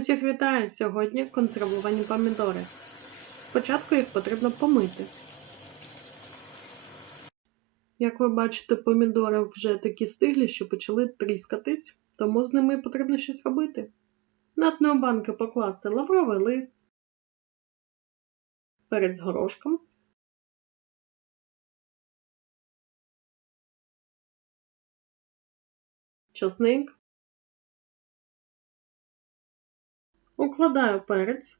Усіх вітаю! Сьогодні консервовані помідори. Спочатку їх потрібно помити. Як ви бачите, помідори вже такі стиглі, що почали тріскатись, тому з ними потрібно щось робити. На дно банки покласти лавровий лист, перець з горошком, часник, укладаю перець,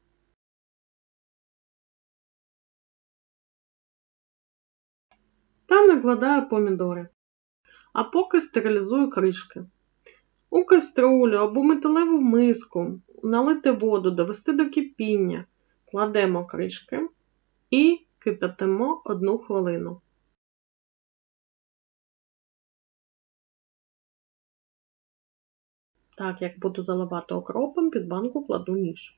та накладаю помідори, а поки стерилізую кришки. У каструлю або металеву миску налити воду, довести до кипіння, кладемо кришки і кипятимо одну хвилину. Так, як буду заливати окропом, під банку кладу ніж.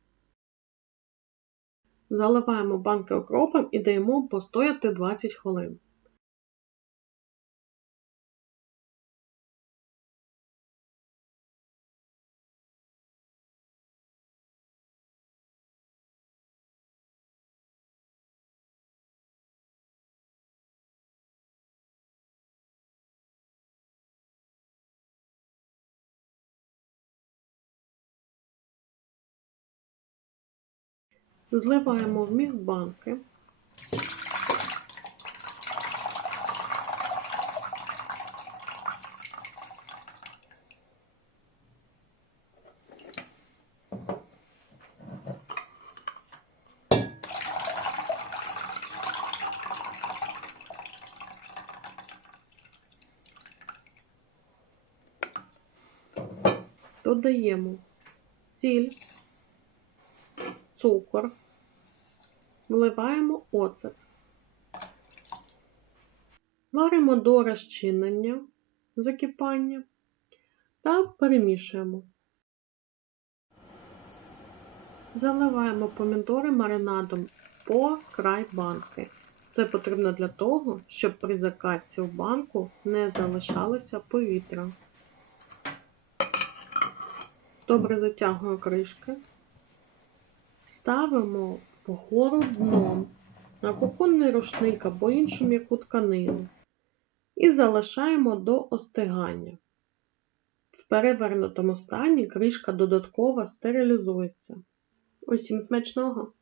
Заливаємо банки окропом і даємо постояти 20 хвилин. Зливаємо вміст банки. Додаємо сіль, цукор, вливаємо оцет. Варимо до розчинення закипання та перемішуємо. Заливаємо помідори маринадом по край банки. Це потрібно для того, щоб при закатці в банку не залишалося повітря. Добре затягую кришки. Ставимо вгору дном на кухонний рушник або іншу м'яку тканину і залишаємо до остигання. В перевернутому стані кришка додатково стерилізується. Усім смачного!